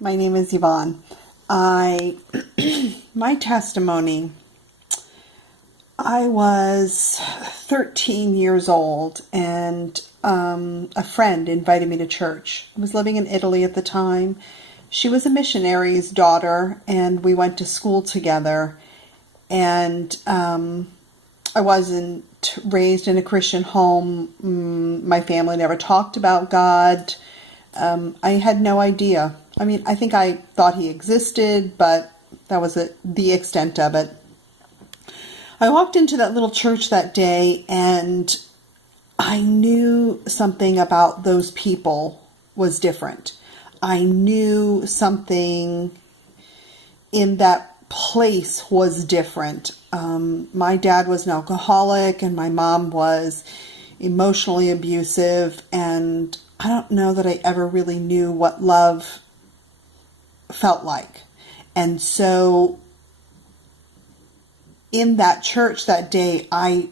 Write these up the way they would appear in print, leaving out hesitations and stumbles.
My name is Yvonne. My testimony, I was 13 years old and a friend invited me to church. I was living in Italy at the time. She was a missionary's daughter and we went to school together. And I wasn't raised in a Christian home. My family never talked about God. I had no idea. I think I thought he existed, but that was the extent of it. I walked into that little church that day and I knew something about those people was different. I knew something in that place was different. My dad was an alcoholic and my mom was emotionally abusive, and I don't know that I ever really knew what love felt like. And so in that church that day, I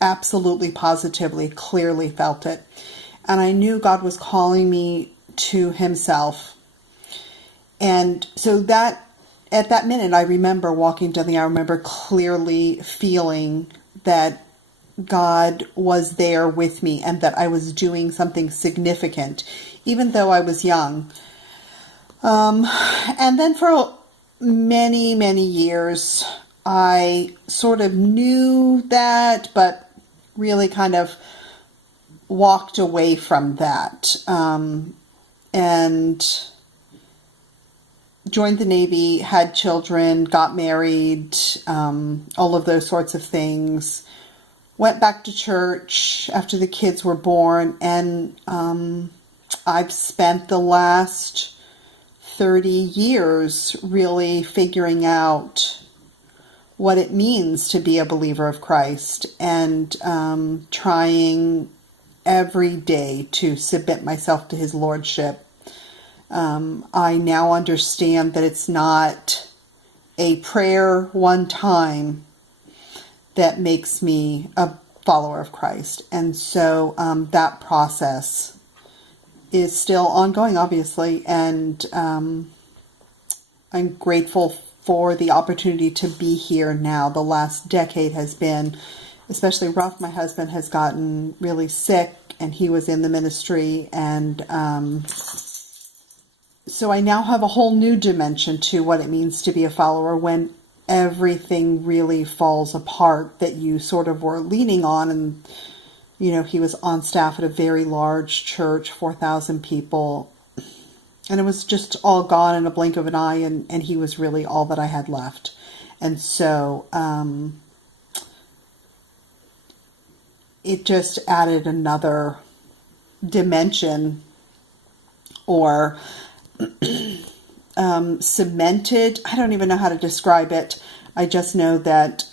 absolutely, positively, clearly felt it. And I knew God was calling me to himself. And so that at that minute, I remember walking down the aisle. I remember clearly feeling that God was there with me and that I was doing something significant, even though I was young. And then for many, many years, I sort of knew that, but really kind of walked away from that. And joined the Navy, had children, got married, all of those sorts of things. Went back to church after the kids were born, and I've spent the last 30 years really figuring out what it means to be a believer of Christ, and trying every day to submit myself to his lordship. I now understand that it's not a prayer one time that makes me a follower of Christ. And so that process is still ongoing, obviously, and I'm grateful for the opportunity to be here now. The last decade has been especially rough. My husband has gotten really sick and he was in the ministry, and so I now have a whole new dimension to what it means to be a follower when everything really falls apart that you sort of were leaning on. And, he was on staff at a very large church, 4,000 people, and it was just all gone in a blink of an eye, and he was really all that I had left. And so it just added another dimension, or cemented. I don't even know how to describe it. I just know that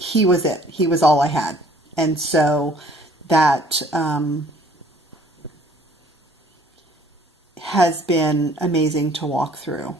he was it. He was all I had. And so that has been amazing to walk through.